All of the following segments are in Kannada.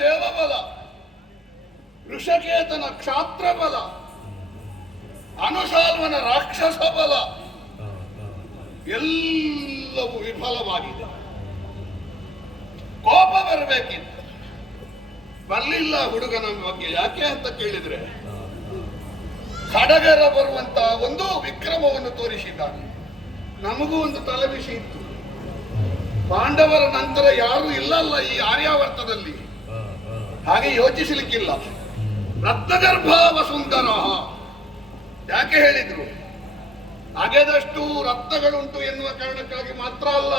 ದೇವಬಲ, ಋಷಕೇತನ ಕ್ಷಾತ್ರ ಬಲ, ಅನುಸಾಲ್ವನ ರಾಕ್ಷಸ ಬಲ ಎಲ್ಲವೂ ವಿಫಲವಾಗಿದೆ. ಕೋಪ ಬರಬೇಕಿತ್ತು, ಬರಲಿಲ್ಲ ಹುಡುಗನ ಬಗ್ಗೆ. ಯಾಕೆ ಅಂತ ಕೇಳಿದ್ರೆ ಸಡಗರ ಬರುವಂತ ಒಂದು ವಿಕ್ರಮವನ್ನು ತೋರಿಸಿದ್ದಾನೆ. ನಮಗೂ ಒಂದು ತಲೆಬಿಸಿ ಇತ್ತು, ಪಾಂಡವರ ನಂತರ ಯಾರು ಇಲ್ಲಲ್ಲ ಈ ಆರ್ಯಾವರ್ತದಲ್ಲಿ, ಹಾಗೆ ಯೋಚಿಸಲಿಕ್ಕಿಲ್ಲ. ರತ್ನಗರ್ಭ ವಸುಂಧರ ಯಾಕೆ ಹೇಳಿದ್ರು? ಅಗೆದಷ್ಟು ರತ್ನಗಳುಂಟು ಎನ್ನುವ ಕಾರಣಕ್ಕಾಗಿ ಮಾತ್ರ ಅಲ್ಲ,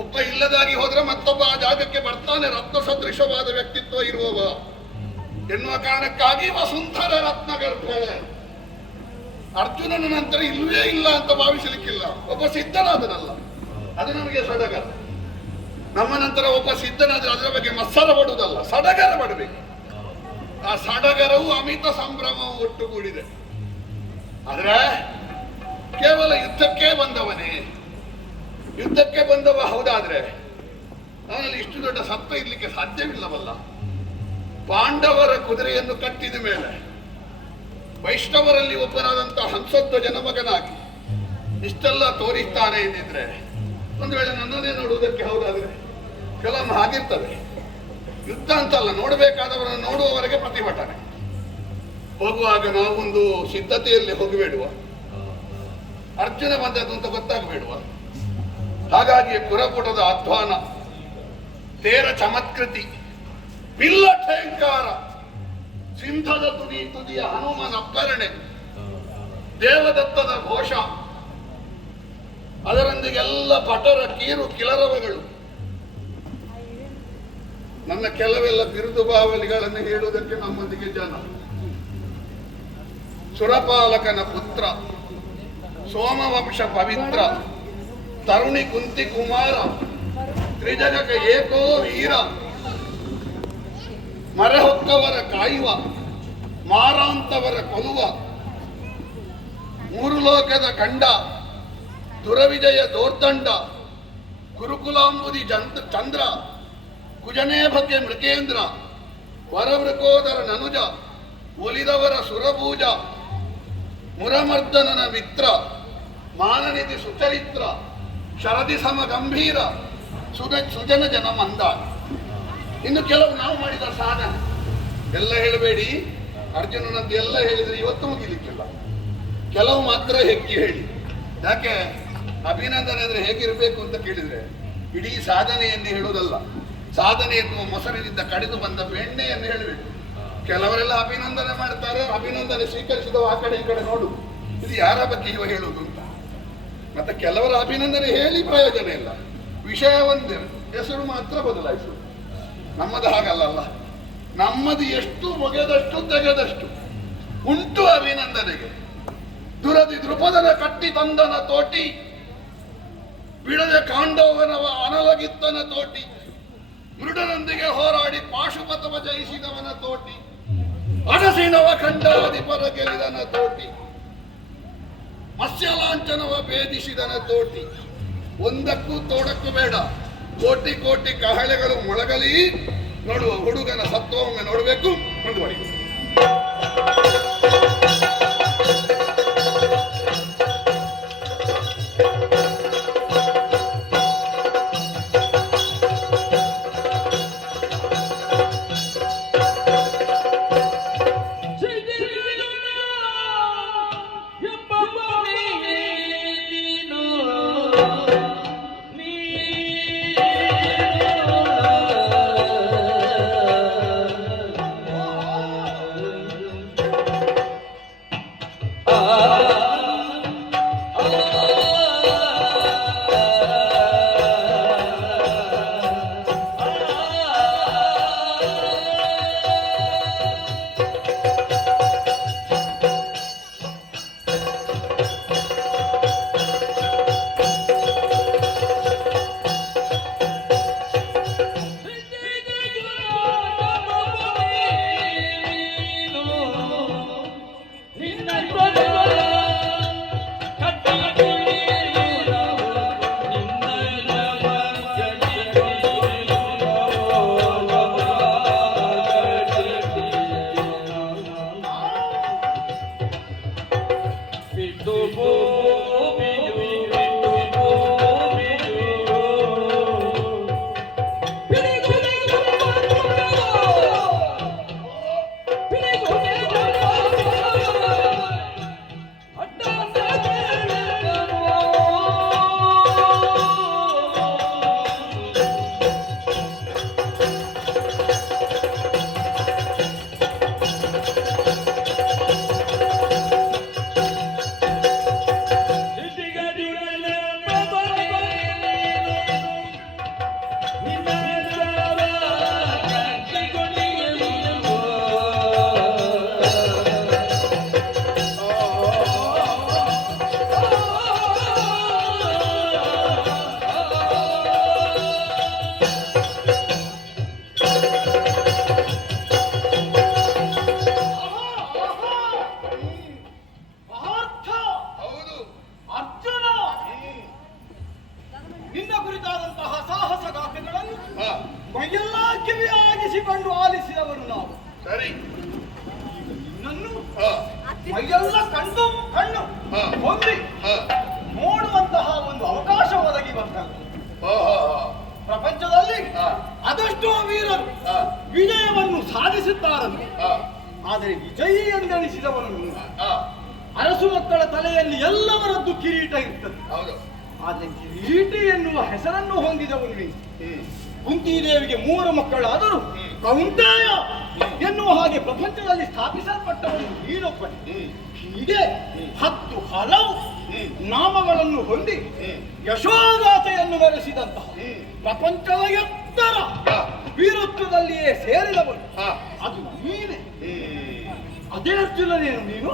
ಒಬ್ಬ ಇಲ್ಲದಾಗಿ ಹೋದ್ರೆ ಮತ್ತೊಬ್ಬ ಆ ಜಾಗಕ್ಕೆ ಬರ್ತಾನೆ, ರತ್ನ ಸದೃಶವಾದ ವ್ಯಕ್ತಿತ್ವ ಇರುವವ ಎನ್ನುವ ಕಾರಣಕ್ಕಾಗಿ ವಸುಂಧರ ರತ್ನಗರ್ಭ. ಅರ್ಜುನನ ನಂತರ ಇಲ್ಲವೇ ಇಲ್ಲ ಅಂತ ಭಾವಿಸಲಿಕ್ಕಿಲ್ಲ, ಒಬ್ಬ ಸಿದ್ಧನಾದನಲ್ಲ, ಅದು ನಮಗೆ ಸಡಗರ. ನಮ್ಮ ನಂತರ ಒಬ್ಬ ಸಿದ್ಧನಾದ್ರೆ ಅದರ ಬಗ್ಗೆ ಮತ್ಸರ ಪಡುವುದಲ್ಲ, ಸಡಗರ ಪಡಬೇಕು. ಆ ಸಡಗರವು ಅಮಿತ ಸಂಭ್ರಮವು ಒಟ್ಟುಗೂಡಿದೆ. ಆದ್ರೆ ಕೇವಲ ಯುದ್ಧಕ್ಕೆ ಬಂದವನೇ, ಯುದ್ಧಕ್ಕೆ ಬಂದವ ಹೌದಾದ್ರೆ ಅವನಲ್ಲಿ ಇಷ್ಟು ದೊಡ್ಡ ಸತ್ವ ಇರ್ಲಿಕ್ಕೆ ಸಾಧ್ಯವಿಲ್ಲವಲ್ಲ. ಪಾಂಡವರ ಕುದುರೆಯನ್ನು ಕಟ್ಟಿದ ಮೇಲೆ ವೈಷ್ಣವರಲ್ಲಿ ಒಬ್ಬನಾದಂತಹ ಹಂಸಧ್ವಜನ ಮಗನಾಗಿ ಇಷ್ಟೆಲ್ಲ ತೋರಿಸ್ತಾನೆ ಎಂದಿದ್ರೆ, ಒಂದು ವೇಳೆ ನನ್ನನ್ನೇ ನೋಡುವುದಕ್ಕೆ ಹೌದಾದ್ರೆ ಕೆಲವೊಮ್ಮೆ ಆಗಿರ್ತದೆ. ಯುದ್ಧ ಅಂತಲ್ಲ, ನೋಡಬೇಕಾದವರನ್ನು ನೋಡುವವರೆಗೆ ಪ್ರತಿಭಟನೆ. ಹೋಗುವಾಗ ನಾವೊಂದು ಸಿದ್ಧತೆಯಲ್ಲಿ ಹೋಗಬೇಡುವ, ಅರ್ಜುನ ಬಂದದ್ದು ಅಂತ ಗೊತ್ತಾಗಬೇಡುವ. ಹಾಗಾಗಿ ಪುರಪುಟದ ಅಧ್ವಾನ, ತೇರ ಚಮತ್ಕೃತಿ, ಬಿಲ್ಲ ಠೇಂಕಾರ, ಸಿಂಧದ ತುದಿಯ ಹನುಮನ ಅಪ್ಪರಣೆ, ದೇವದತ್ತದ ಘೋಷ, ಅದರೊಂದಿಗೆಲ್ಲ ಪಟರ ಕೀರು ಕಿಲರವಗಳು. ನನ್ನ ಕೆಲವೆಲ್ಲ ಬಿರುದು ಬಾವಲಿಗಳನ್ನು ಹೇಳುವುದಕ್ಕೆ ನಮ್ಮೊಂದಿಗೆ ಜನ. ಸುರಪಾಲಕನ ಪುತ್ರ, ಸೋಮವಂಶ ಪವಿತ್ರ, ತರುಣಿ ಕುಂತಿ ಕುಮಾರ, ತ್ರಿಜಗಕ ಏಕೋ ವೀರ, ಮರೆಹೊಕ್ಕವರ ಕಾಯುವ, ಮಾರಾಂತವರ ಕೊಲ್ಲುವ, ಮೂರು ಲೋಕದ ಕಂಡ, ದುರವಿಜಯ ದೋರ್ದಂಡ, ಗುರುಕುಲಾಂಬುದಿ ಚಂದ್ರ, ಕುಜನೇಭಕ್ಕೆ ಮೃಗೇಂದ್ರ, ವರವೃಕೋದರ ನನುಜ, ಒಲಿದವರ ಸುರಭೂಜ, ಮುರಮರ್ದನನ ಮಿತ್ರ, ಮಾನನಿಧಿ ಸುಚರಿತ್ರ, ಶರದಿ ಸಮ ಗಂಭೀರ, ಸುಜನ ಜನ ಮಂದ. ಇನ್ನು ಕೆಲವು ನಾವು ಮಾಡಿದ ಸಾಧನೆ ಎಲ್ಲ ಹೇಳಬೇಡಿ, ಅರ್ಜುನನದ್ದು ಎಲ್ಲ ಹೇಳಿದ್ರೆ ಇವತ್ತು ಮುಗಿಲಿಕ್ಕಿಲ್ಲ. ಕೆಲವು ಮಾತ್ರ ಹೆಕ್ಕಿ ಹೇಳಿ. ಯಾಕೆ ಅಭಿನಂದನೆ ಅಂದ್ರೆ ಹೇಗಿರಬೇಕು ಅಂತ ಕೇಳಿದ್ರೆ, ಇಡೀ ಸಾಧನೆಯನ್ನು ಹೇಳುವುದಲ್ಲ, ಸಾಧನೆ ಎನ್ನುವ ಮೊಸರಿನಿಂದ ಕಡಿದು ಬಂದ ಬೆಣ್ಣೆಯನ್ನು ಹೇಳಬೇಕು. ಕೆಲವರೆಲ್ಲ ಅಭಿನಂದನೆ ಮಾಡ್ತಾರೆ, ಅಭಿನಂದನೆ ಸ್ವೀಕರಿಸಿದವ ಆ ಕಡೆ ಈ ಕಡೆ ನೋಡು, ಇದು ಯಾರ ಬಗ್ಗೆ ಇವ ಹೇಳುವುದು ಅಂತ. ಮತ್ತೆ ಕೆಲವರ ಅಭಿನಂದನೆ ಹೇಳಿ ಪ್ರಯೋಜನ ಇಲ್ಲ, ವಿಷಯ ಒಂದೇ, ಹೆಸರು ಮಾತ್ರ ಬದಲಾಯಿಸುವುದು. ನಮ್ಮದು ಹಾಗಲ್ಲ, ನಮ್ಮದು ಎಷ್ಟು ಒಗೆದಷ್ಟು ತೆಗೆದಷ್ಟು ಉಂಟು ಅಭಿನಂದನೆಗೆ. ದುರದಿ ದೃಪದನ ಕಟ್ಟಿ ತಂದನ ತೋಟಿ, ಬಿಡದೆ ಕಾಂಡವನವ ಅನಲಗಿತ್ತನ ತೋಟಿ, ಮೃಡನೊಂದಿಗೆ ಹೋರಾಡಿ ಪಾಶುಪತವ ಜಯಿಸಿದವನ ತೋಟಿ, ಅರಸಿನವ ಖಂಡಾಧಿಪರ ಗೆಲಿದನ ತೋಟಿ, ಮತ್ಸ್ಯಲಾಂಛನವ ಭೇದಿಸಿದನ ತೋಟಿ. ಒಂದಕ್ಕೂ ತೋಡಕ್ಕೂ ಬೇಡ, ಕೋಟಿ ಕೋಟಿ ಕಹಳೆಗಳು ಮೊಳಗಲಿ ನೋಡುವ ಹುಡುಗನ ಸತ್ವವನ್ನು ನೋಡಬೇಕು. ಮುಂದುವರಿ. ಮೈಯೆಲ್ಲ ಕಿವಿಯಾಗಿಸಿಕೊಂಡು ಆಲಿಸಿದವರು ನಾವು. ಸರಿ. ನಿನ್ನನ್ನು ಹಾ, ಮೈಯೆಲ್ಲ ಕಣ್ಣು ಹಾ. ಹೊಂದಿ ಹಾ. ನೋಡುವಂತಹ ಒಂದು ಅವಕಾಶ ಒದಗಿ ಬಂತಲ್ಲ. ಹಾ, ಹಾ, ಹಾ. ಪ್ರಪಂಚದಲ್ಲಿ ಹಾ. ಅದೆಷ್ಟೋ ವೀರರು ಹಾ. ವಿಜಯವನ್ನು ಸಾಧಿಸುತ್ತಾರಂತೆ. ಹಾ. ಆದರೆ ವಿಜಯಿ ಎಂದೆನಿಸಿದವನು ಹಾ. ಅರಸು ಮಕ್ಕಳ ತಲೆಯಲ್ಲಿ ಎಲ್ಲವರದ್ದು ಕಿರೀಟ ಇರ್ತದೆ. ಹೌದು. ಆದರೆ ಕಿರೀಟಿ ಎನ್ನುವ ಹೆಸರನ್ನು ಹೊಂದಿದವನು ನೀನು. ಹ್ಮ್. ಕುಂತಿದೇವಿಗೆ 3 ಮಕ್ಕಳಾದರೂ ಕೌಂಟೇಯ ಎನ್ನುವ ಹಾಗೆ ಪ್ರಪಂಚದಲ್ಲಿ ಸ್ಥಾಪಿಸಲ್ಪಟ್ಟವನು ನೀನೊಬ್ಬನೇ. ಹೀಗೆ 10 ಹಲವು ನಾಮಗಳನ್ನು ಹೊಂದಿ ಯಶೋಗಾಥೆಯನ್ನು ಮೆರೆಸಿದಂತಹ ಪ್ರಪಂಚದ ಎತ್ತರ ವೀರತ್ವದಲ್ಲಿಯೇ ಸೇರಿದವನು ಅದು ನೀನೆ. ಅದೇ ಅರ್ಜುನನೇನು ನೀನು?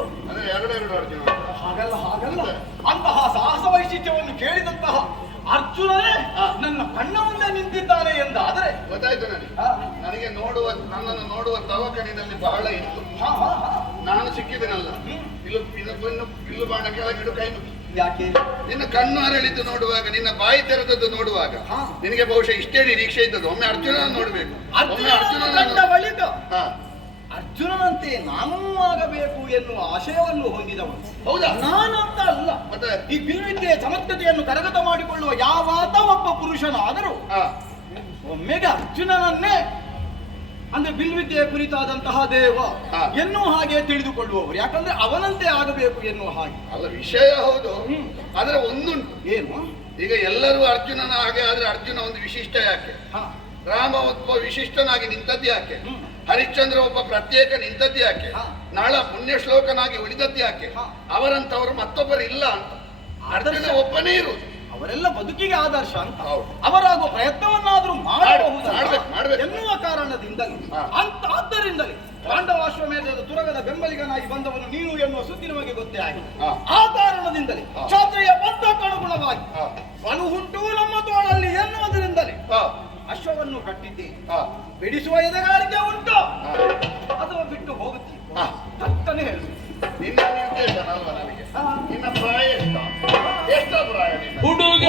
ಎರಡು ಅರ್ಜುನ. ಹಾಗಲ್ಲ ಅಂತಹ ಸಾಹಸ ವೈಶಿಷ್ಟ್ಯವನ್ನು ಕೇಳಿದಂತಹ ಅರ್ಜುನನೇ ನನ್ನ ಕಣ್ಣ ಮುಂದೆ ನಿಂತಿದ್ದಾನೆ ಎಂದಾದರೆ ಗೊತ್ತಾಯ್ತು ನನಗೆ ನನ್ನನ್ನು ನೋಡುವ ತವಕಣಿನಲ್ಲಿ ಬಹಳ ಇತ್ತು. ನಾನು ಸಿಕ್ಕಿದನಲ್ಲ, ಇಲ್ಲು ಬಾಣ ಕೆಳಗಿಡು ಕೈ ಮುಗಿ. ಯಾಕೆ? ನಿನ್ನ ಕಣ್ಣು ಅರಳಿದ್ದು ನೋಡುವಾಗ, ನಿನ್ನ ಬಾಯಿ ತೆರೆದದ್ದು ನೋಡುವಾಗ ನಿನಗೆ ಬಹುಶಃ ಇಷ್ಟೇ ನಿರೀಕ್ಷೆ ಇದ್ದದ್ದು. ಒಮ್ಮೆ ಅರ್ಜುನ ನೋಡ್ಬೇಕು. ಬಳಿಕ ಅರ್ಜುನನಂತೆ ನಾನೂ ಆಗಬೇಕು ಎನ್ನುವ ಆಶಯವನ್ನು ಹೊಂದಿದವನು. ಹೌದಾ? ನಾನಂತ ಅಲ್ಲ. ಮತ್ತೆ ಈ ಬಿಲ್ವಿದ್ಯೆಯ ಚಮತ್ಕತೆಯನ್ನು ಕರಗತ ಮಾಡಿಕೊಳ್ಳುವ ಯಾವಾತ ಒಬ್ಬ ಪುರುಷನಾದರೂ ಒಮ್ಮೆಗೆ ಅರ್ಜುನನನ್ನೇ ಅಂದ್ರೆ ಬಿಲ್ವಿದ್ಯೆಯ ಕುರಿತಾದಂತಹ ದೇವ ಎನ್ನುವ ಹಾಗೆ ತಿಳಿದುಕೊಳ್ಳುವವರು. ಯಾಕಂದ್ರೆ ಅವನಂತೆ ಆಗಬೇಕು ಎನ್ನುವ ಹಾಗೆ. ಅಲ್ಲ, ವಿಷಯ ಹೌದು. ಆದ್ರೆ ಒಂದುಂಟು. ಏನು? ಈಗ ಎಲ್ಲರೂ ಅರ್ಜುನನ ಹಾಗೆ ಆದ್ರೆ ಅರ್ಜುನ ಒಂದು ವಿಶಿಷ್ಟ ಯಾಕೆ? ರಾಮ ಒಬ್ಬ ವಿಶಿಷ್ಟನಾಗಿ ನಿಂತದ್ದು ಯಾಕೆ? ಹರಿಶ್ಚಂದ್ರ ಒಬ್ಬ ಪ್ರತ್ಯೇಕ ನಿಂತದ್ದು ಯಾಕೆ? ನಾಳ ಪುಣ್ಯ ಶ್ಲೋಕನಾಗಿ ಉಳಿದದ್ದು ಯಾಕೆ? ಅವರಂತವರು ಮತ್ತೊಬ್ಬರು ಇಲ್ಲ ಅಂತ. ಅರ್ಜುನ ಒಬ್ಬನೇ ಇರುವುದು. ಅವರೆಲ್ಲ ಬದುಕಿಗೆ ಆದರ್ಶ ಅಂತ. ಅವರಾಗುವ ಪ್ರಯತ್ನವನ್ನಾದ್ರೂ ಮಾಡಬಹುದು ಎನ್ನುವ ಕಾರಣದಿಂದಲೇ ಆದ್ದರಿಂದಲೇ ಪಾಂಡವಾಶ್ವಮೇಧದ ತುರಗದ ಬೆಂಬಲಿಗನಾಗಿ ಬಂದವನು ನೀನು ಎನ್ನುವ ಸುದ್ದಿ ನಮಗೆ ಗೊತ್ತೇ ಆಗಿದೆ. ಆ ಕಾರಣದಿಂದಲೇ ಕ್ಷಾತ್ರಿಯ ಬಂಧಕ್ಕನುಗುಣವಾಗಿ ಬಲುಹುಂಟು ನಮ್ಮ ತೋಳಲ್ಲಿ ಎನ್ನುವುದರಿಂದಲೇ ಅಶ್ವವನ್ನು ಕಟ್ಟಿದ್ದೆ. ಬಿಡಿಸುವ ಎದೆಗಾರಿಕೆ ಉಂಟು ಅಥವಾ ಬಿಟ್ಟು ಹೋಗುತ್ತೀವಿ ತಕ್ಕನೆ ಹೇಳು. ನಿನ್ನ ನಿರ್ದೇಶನ ಅಲ್ವ ನನಗೆ? ನಿನ್ನ ಪ್ರಾಯ ಎಷ್ಟ ಪ್ರಾಯ ಹುಡುಗ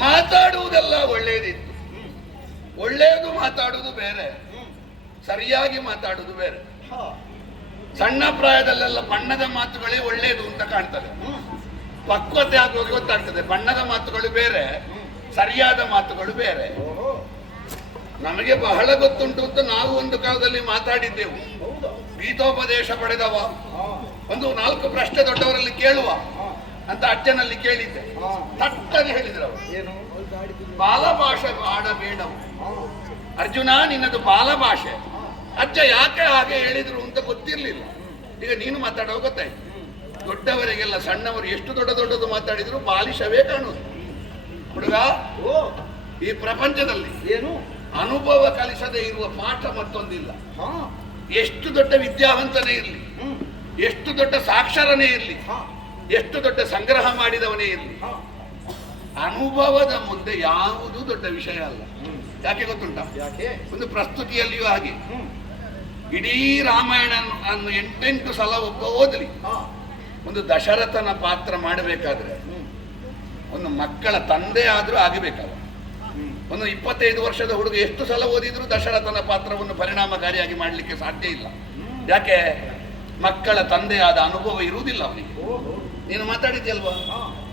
ಮಾತಾಡುವುದೆಲ್ಲ ಒಳ್ಳೆಯದಿತ್ತು. ಒಳ್ಳೆಯದು ಮಾತಾಡುವುದು ಬೇರೆ, ಸರಿಯಾಗಿ ಮಾತಾಡುವುದು ಬೇರೆ. ಸಣ್ಣ ಪ್ರಾಯದಲ್ಲೆಲ್ಲ ಬಣ್ಣದ ಮಾತುಗಳೇ ಒಳ್ಳೆಯದು ಅಂತ ಕಾಣ್ತದೆ. ಪಕ್ವತೆ ಆಗುವಾಗ ಗೊತ್ತಾಗ್ತದೆ ಬಣ್ಣದ ಮಾತುಗಳು ಬೇರೆ, ಸರಿಯಾದ ಮಾತುಗಳು ಬೇರೆ. ನಮಗೆ ಬಹಳ ಗೊತ್ತುಂಟು ಅಂತ ನಾವು ಒಂದು ಕಾಲದಲ್ಲಿ ಮಾತಾಡಿದ್ದೆವು. ಗೀತೋಪದೇಶ ಪಡೆದವ, ಒಂದು 4 ಪ್ರಶ್ನೆ ದೊಡ್ಡವರಲ್ಲಿ ಕೇಳುವ ಅಂತ ಅಜ್ಜನಲ್ಲಿ ಕೇಳಿದ್ದೆ. ತಟ್ಟನೆ ಹೇಳಿದ್ರು ಅವರು, ಏನು ಬಾಲಭಾಷೆ ಆಡಬೇಡವು ಅರ್ಜುನ, ನಿನ್ನದು ಬಾಲಭಾಷೆ. ಅಜ್ಜ ಯಾಕೆ ಹಾಗೆ ಹೇಳಿದ್ರು ಅಂತ ಗೊತ್ತಿರ್ಲಿಲ್ಲ. ಈಗ ನೀನು ಮಾತಾಡೋ ಗೊತ್ತಾಯ್ತು. ದೊಡ್ಡವರಿಗೆಲ್ಲ ಸಣ್ಣವರು ಎಷ್ಟು ದೊಡ್ಡದು ಮಾತಾಡಿದ್ರು ಬಾಲಿಶವೇ ಕಾಣುವುದು. ಹುಡುಗ, ಈ ಪ್ರಪಂಚದಲ್ಲಿ ಏನು ಅನುಭವ ಕಲಿಸದೇ ಇರುವ ಪಾಠ ಮತ್ತೊಂದಿಲ್ಲ. ಎಷ್ಟು ದೊಡ್ಡ ವಿದ್ಯಾವಂತನೇ ಇರಲಿ, ಎಷ್ಟು ದೊಡ್ಡ ಸಾಕ್ಷರನೇ ಇರಲಿ, ಎಷ್ಟು ದೊಡ್ಡ ಸಂಗ್ರಹ ಮಾಡಿದವನೇ ಇರಲಿ, ಅನುಭವದ ಮುಂದೆ ಯಾವುದು ದೊಡ್ಡ ವಿಷಯ ಅಲ್ಲ. ಯಾಕೆ ಗೊತ್ತುಂಟ? ಒಂದು ಪ್ರಸ್ತುತಿಯಲ್ಲಿಯೂ ಹಾಗೆ. ಇಡೀ ರಾಮಾಯಣ ಅನ್ನು 8 ಸಲ ಒಬ್ಬ ಓದಲಿ. ಒಂದು ದಶರಥನ ಪಾತ್ರ ಮಾಡಬೇಕಾದ್ರೆ ಒಂದು ಮಕ್ಕಳ ತಂದೆ ಆದ್ರೂ ಆಗಬೇಕಲ್ಲ. ಒಂದು 25 ವರ್ಷದ ಹುಡುಗ ಎಷ್ಟು ಸಲ ಓದಿದ್ರು ದಶರಥನ ಪಾತ್ರವನ್ನು ಪರಿಣಾಮಕಾರಿಯಾಗಿ ಮಾಡಲಿಕ್ಕೆ ಸಾಧ್ಯ ಇಲ್ಲ. ಯಾಕೆ? ಮಕ್ಕಳ ತಂದೆಯಾದ ಅನುಭವ ಇರುವುದಿಲ್ಲ ಅವನಿಗೆ. ನೀನು ಮಾತಾಡಿದ್ಯಲ್ವಾ,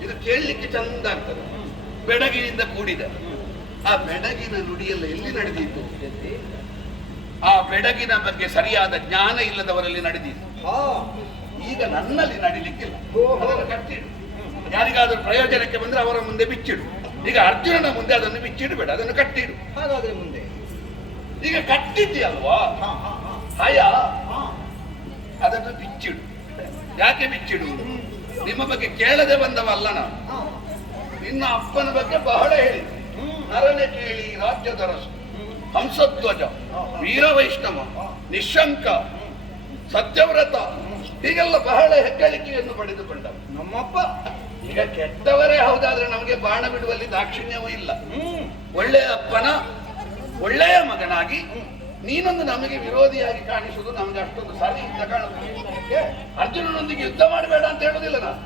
ಇದು ಕೇಳಲಿಕ್ಕೆ ಚಂದ ಆಗ್ತದೆ. ಬೆಡಗಿನಿಂದ ಕೂಡಿದೆ. ಆ ಬೆಡಗಿನ ನುಡಿಯೆಲ್ಲ ಎಲ್ಲಿ ನಡೆದಿತ್ತು? ಆ ಬೆಡಗಿನ ಬಗ್ಗೆ ಸರಿಯಾದ ಜ್ಞಾನ ಇಲ್ಲದವರಲ್ಲಿ ನಡೆದಿತ್ತು. ಈಗ ನನ್ನಲ್ಲಿ ನಡಿಲಿಕ್ಕಿಲ್ಲ. ಅದನ್ನು ಕಟ್ಟಿಡು. ಯಾರಿಗಾದ್ರೂ ಪ್ರಯೋಜನಕ್ಕೆ ಬಂದ್ರೆ ಅವರ ಮುಂದೆ ಬಿಚ್ಚಿಡು. ಈಗ ಅರ್ಜುನನ ಮುಂದೆ ಅದನ್ನು ಬಿಚ್ಚಿಡಬೇಡ, ಅದನ್ನು ಕಟ್ಟಿಡು. ಹಾಗಾದ್ರೆ ಮುಂದೆ ಈಗ ಕಟ್ಟಿದ್ಯಲ್ವಾ ಹಯ, ಅದನ್ನು ಬಿಚ್ಚಿಡು. ಯಾಕೆ ಬಿಚ್ಚಿಡು? ನಿಮ್ಮ ಬಗ್ಗೆ ಕೇಳದೆ ಬಂದವಲ್ಲ ನಾನು. ನಿನ್ನ ಅಪ್ಪನ ಬಗ್ಗೆ ಬಹಳ ಹೇಳಿದೆ. ನರನೆ ಕೇಳಿ ರಾಜ್ಯದರಸು, ಹಂಸಧ್ವಜ, ವೀರವೈಷ್ಣವ, ನಿಶಂಕ, ಸತ್ಯವ್ರತ, ಹೀಗೆಲ್ಲ ಬಹಳ ಹೆಗ್ಗಳಿಕೆಯನ್ನು ಪಡೆದುಕೊಂಡ ನಮ್ಮಪ್ಪ. ಈಗ ಕೆಟ್ಟವರೇ ಹೌದಾದ್ರೆ ನಮಗೆ ಬಾಣ ಬಿಡುವಲ್ಲಿ ದಾಕ್ಷಿಣ್ಯವೂ ಇಲ್ಲ. ಒಳ್ಳೆಯ ಅಪ್ಪನ ಒಳ್ಳೆಯ ಮಗನಾಗಿ ನೀನೊಂದು ನಮಗೆ ವಿರೋಧಿಯಾಗಿ ಕಾಣಿಸುವುದು ನಮಗೆ ಅಷ್ಟೊಂದು ಸರಿ ಅಂತ ಕಾಣುತ್ತೆ. ಅರ್ಜುನನೊಂದಿಗೆ ಯುದ್ಧ ಮಾಡಬೇಡ ಅಂತ ಹೇಳುದಿಲ್ಲ ನಾನು.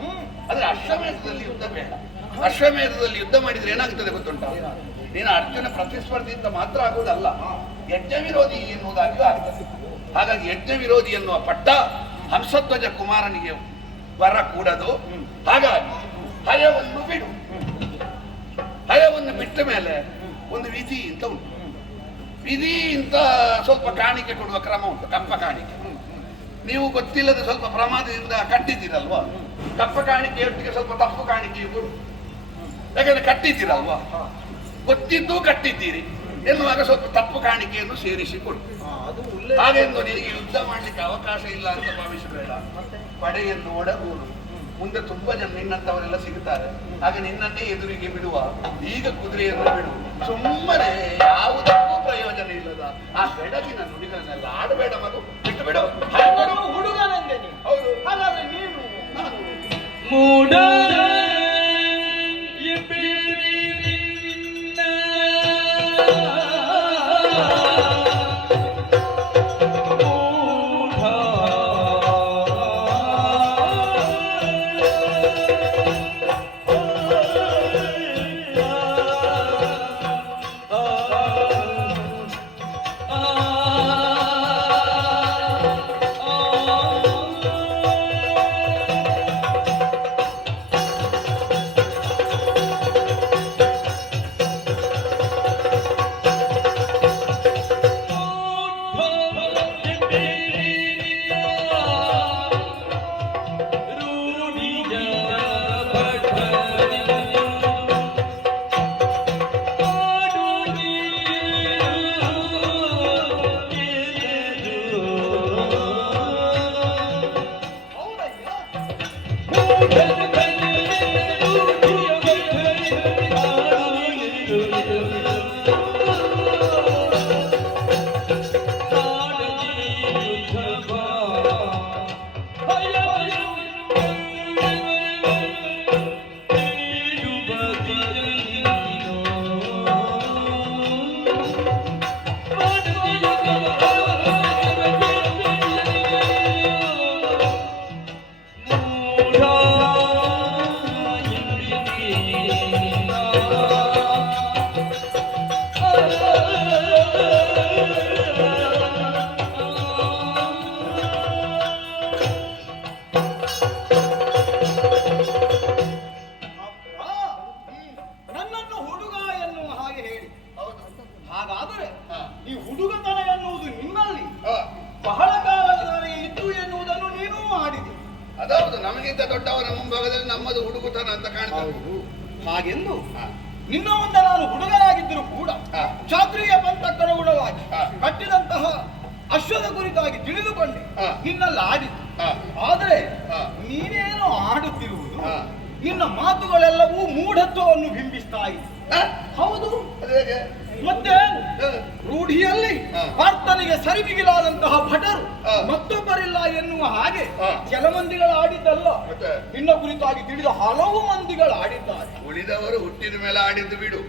ಆದ್ರೆ ಅಶ್ವಮೇಧದಲ್ಲಿ ಯುದ್ಧ ಬೇಡ. ಅಶ್ವಮೇಧದಲ್ಲಿ ಯುದ್ಧ ಮಾಡಿದ್ರೆ ಏನಾಗ್ತದೆ ಗೊತ್ತುಂಟ? ನೀನು ಅರ್ಜುನ ಪ್ರತಿಸ್ಪರ್ಧಿಯಿಂದ ಮಾತ್ರ ಆಗುವುದಲ್ಲ, ಯಜ್ಞ ವಿರೋಧಿ ಎನ್ನುವುದಾಗಿಯೂ ಆಗ್ತದೆ. ಹಾಗಾಗಿ ಯಜ್ಞ ವಿರೋಧಿ ಎನ್ನುವ ಪಟ್ಟ ಹಂಸಧ್ವಜ ಕುಮಾರನಿಗೆ ಬರ ಕೂಡದು. ಹಾಗಾಗಿ ಹಯವನ್ನು ಬಿಡು. ಹಯವನ್ನು ಬಿಟ್ಟ ಮೇಲೆ ಒಂದು ವಿಧಿ ಅಂತ ಉಂಟು. ವಿಧಿ ಅಂತ ಸ್ವಲ್ಪ ಕಾಣಿಕೆ ಕೊಡುವ ಕ್ರಮ ಉಂಟು, ಕಪ್ಪ ಕಾಣಿಕೆ. ನೀವು ಗೊತ್ತಿಲ್ಲದೆ ಸ್ವಲ್ಪ ಪ್ರಮಾದದಿಂದ ಕಟ್ಟಿದ್ದೀರಲ್ವಾ, ಕಪ್ಪ ಕಾಣಿಕೆಯೊಟ್ಟಿಗೆ ಸ್ವಲ್ಪ ತಪ್ಪು ಕಾಣಿಕೆಯು ಕೊಡು. ಯಾಕಂದ್ರೆ ಕಟ್ಟಿದ್ದೀರಲ್ವಾ, ಗೊತ್ತಿದ್ದು ಕಟ್ಟಿದ್ದೀರಿ ಎನ್ನುವಾಗ ಸ್ವಲ್ಪ ತಪ್ಪು ಕಾಣಿಕೆಯನ್ನು ಸೇರಿಸಿಕೊಡು. ಹಾಗೆಂದು ನಿನಗೆ ಯುದ್ಧ ಮಾಡ್ಲಿಕ್ಕೆ ಅವಕಾಶ ಇಲ್ಲ ಅಂತ ಭಾವಿಸಬೇಡ. ಪಡೆಯನ್ನು ಒಡಗೂಡು. ಮುಂದೆ ತುಂಬಾ ಜನ ನಿನ್ನಂತವರೆಲ್ಲ ಸಿಗುತ್ತಾರೆ. ಆಗ ನಿನ್ನನ್ನೇ ಎದುರಿಗೆ ಬಿಡುವ. ಈಗ ಕುದುರೆಯನ್ನು ಬಿಡು. ಸುಮ್ಮನೆ ಯಾವುದಕ್ಕೂ ಪ್ರಯೋಜನ ಇಲ್ಲದ ಆ ಬೆಡಗಿನ ನುಡಿಗಳನ್ನೆಲ್ಲ ಆಡಬೇಡ ಮಗು, ಬಿಟ್ಟು ಬಿಡು. ಹುಡುಗನಂದೆ ನೀನು. ಹೌದು. ಹಾಗಾದ್ರೆ ನೀನು ನಾನು ಮೂಡ ನಮಗಿಂತ ದೊಡ್ಡವರ ಮುಂಭಾಗದಲ್ಲಿ ನಮ್ಮದು ಹುಡುಗುತನ ಅಂತ ಕಾಣ್ತದೆ. ಹಾಗೆಂದು ನಿನ್ನ ಮುಂದೆ ನಾನು ಹುಡುಗನಾಗಿದ್ದರೂ ಕೂಡ ಕ್ಷಾತ್ರಿಯ ಪಂಥಕ್ಕನುಗುಣವಾಗಿ ಕಟ್ಟಿದಂತಹ ಅಶ್ವದ ಕುರಿತಾಗಿ ತಿಳಿದುಕೊಂಡೆ ನಿನ್ನಲ್ಲಿ ಆಡಿತು. ಆದರೆ ನೀನೇನು ಆಡುತ್ತಿರುವುದು ನಿನ್ನ ಮಾತುಗಳೆಲ್ಲವೂ ಮೂಢತ್ವವನ್ನು ಬಿಂಬಿಸ್ತಾ ಇದೆ. ಹೌದು, ಮತ್ತೆ ರೂಢಿಯಲ್ಲಿ ಪಾರ್ಥನಿಗೆ ಸರಿಮಿಗಿಲಾದಂತಹ ಭಟರು ಮತ್ತೊಬ್ಬರಿಲ್ಲ ಎನ್ನುವ ಹಾಗೆ ಕೆಲ ಮಂದಿಗಳು ಆಡಿದ್ದಲ್ಲ, ನಿನ್ನ ಕುರಿತಾಗಿ ತಿಳಿದ ಹಲವು ಮಂದಿಗಳು ಆಡಿದ್ದಾರೆ. ಉಳಿದವರು ಹುಟ್ಟಿದ ಮೇಲೆ ಆಡಿದ್ದು ಬಿಡು,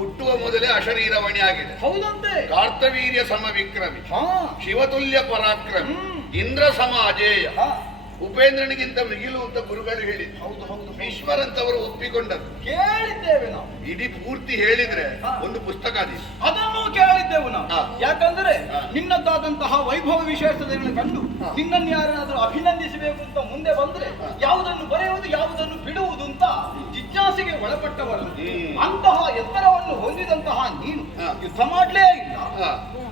ಹುಟ್ಟುವ ಮೊದಲೇ ಅಶರೀರವಣಿ ಆಗಿದೆ. ಹೌದಂತೆ. ಕಾರ್ತವೀರ್ಯ ಸಮ ವಿಕ್ರಮಿ, ಶಿವತುಲ್ಯ ಪರಾಕ್ರಮಿ, ಇಂದ್ರ ಸಮ ಅಜೇಯ, ಉಪೇಂದ್ರನಿಗಿಂತ ಮಿಗಿಲು ಅಂತ ಗುರುಗಳು ಹೇಳಿದ್ರು. ಹೌದು ಹೌದು, ಈಶ್ವರಂತವರು ಒಪ್ಪಿಕೊಂಡರು. ಕೇಳಿದ್ದೇವೆ ನಾವು. ಇಡೀ ಪೂರ್ತಿ ಹೇಳಿದ್ರೆ ಒಂದು ಪುಸ್ತಕ ಅದಿದೆ, ಅದನ್ನು ಕೇಳಿದ್ದೆವು ನಾವು. ಯಾಕಂದ್ರೆ ನಿನ್ನದಾದಂತಹ ವೈಭವ ವಿಶೇಷತೆಗಳನ್ನು ಕಂಡು ನಿನ್ನನ್ನು ಯಾರಾದ್ರೂ ಅಭಿನಂದಿಸಬೇಕು ಅಂತ ಮುಂದೆ ಬಂದ್ರೆ ಯಾವುದನ್ನು ಬರೆಯುವುದು ಯಾವುದನ್ನು ಬಿಡುವುದು ಅಂತ ಜಿಜ್ಞಾಸೆಗೆ ಒಳಪಟ್ಟವರು. ಅಂತಹ ಎತ್ತರವನ್ನು ಹೊಂದಿದಂತಹ ನೀನು ಯುದ್ಧ ಮಾಡ್ಲೇ ಇಲ್ಲ,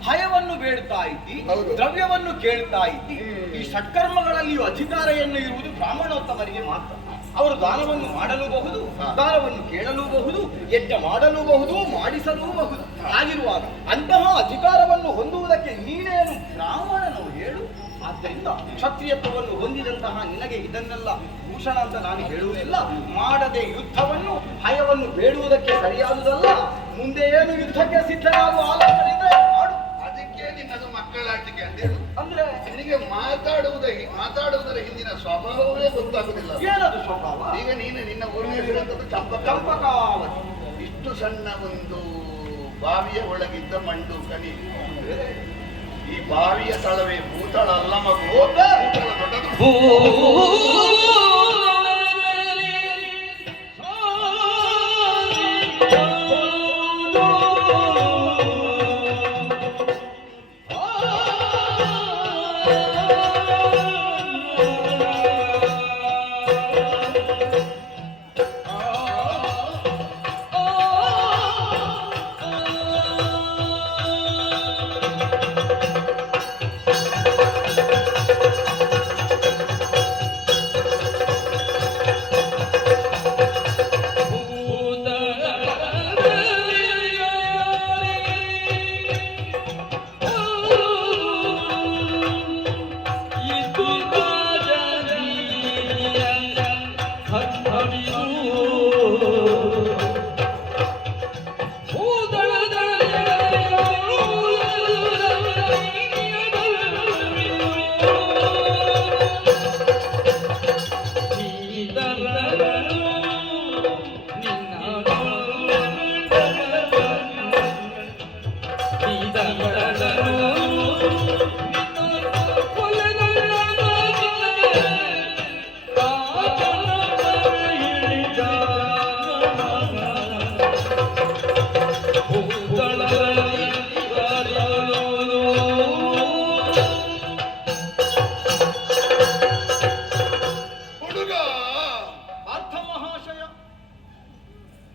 ಹಯವನ್ನು ಬೇಡ್ತಾ ಇದ್ದಿ, ದ್ರವ್ಯವನ್ನು ಕೇಳ್ತಾ ಇದ್ದಿ. ಈ ಸತ್ಕರ್ಮಗಳಲ್ಲಿಯೂ ಅಧಿಕಾರ ಇರುವುದು ಬ್ರಾಹ್ಮಣೋತ್ತಮರಿಗೆ ಮಾತ್ರ. ಅವರು ದಾನವನ್ನು ಮಾಡಲೂಬಹುದು, ದಾನವನ್ನು ಕೇಳಲೂಬಹುದು, ಯಜ್ಞ ಮಾಡಲೂಬಹುದು, ಮಾಡಿಸಲೂಬಹುದು. ಹಾಗಿರುವಾಗ ಅಂತಹ ಅಧಿಕಾರವನ್ನು ಹೊಂದುವುದಕ್ಕೆ ನೀನೇನು ಬ್ರಾಹ್ಮಣನು ಹೇಳು? ಆದ್ದರಿಂದ ಕ್ಷತ್ರಿಯತ್ವವನ್ನು ಹೊಂದಿದಂತಹ ನಿನಗೆ ಇದನ್ನೆಲ್ಲ ಭೂಷಣ ಅಂತ ನಾನು ಹೇಳುವುದಿಲ್ಲ. ಮಾಡದೆ ಯುದ್ಧವನ್ನು ಹಯವನ್ನು ಬೇಡುವುದಕ್ಕೆ ಸರಿಯಾದುದಲ್ಲ. ಮುಂದೆ ಏನು ಯುದ್ಧಕ್ಕೆ ಸಿದ್ಧರಾಗುವ ಆಲೋಚನೆ ಇದ್ರೆ ಮಾಡು. ಅದಕ್ಕೆ ನಿನ್ನದು ಮಕ್ಕಳಾಟಿಕೆ ಅಂತ ಹೇಳು. ಅಂದ್ರೆ ನಿನಗೆ ಮಾತಾಡುವುದರ ಹಿಂದಿನ ಸ್ವಭಾವವೇ ಗೊತ್ತಾಗುದಿಲ್ಲ. ಏನದು ಸ್ವಭಾವ? ಈಗ ನೀನು ನಿನ್ನ ಊರಿನ ಹೆಸರಂತದ್ದು ಚಂಪಕಾವತಿ. ಇಷ್ಟು ಸಣ್ಣ ಒಂದು ಬಾವಿಯ ಒಳಗಿದ್ದ ಮಂಡು ಕನಿ, ಈ ಬಾವಿಯ ತಳವೇ ಭೂತಳ ಅಲ್ಲ ಮಗು, ದೊಡ್ಡದು.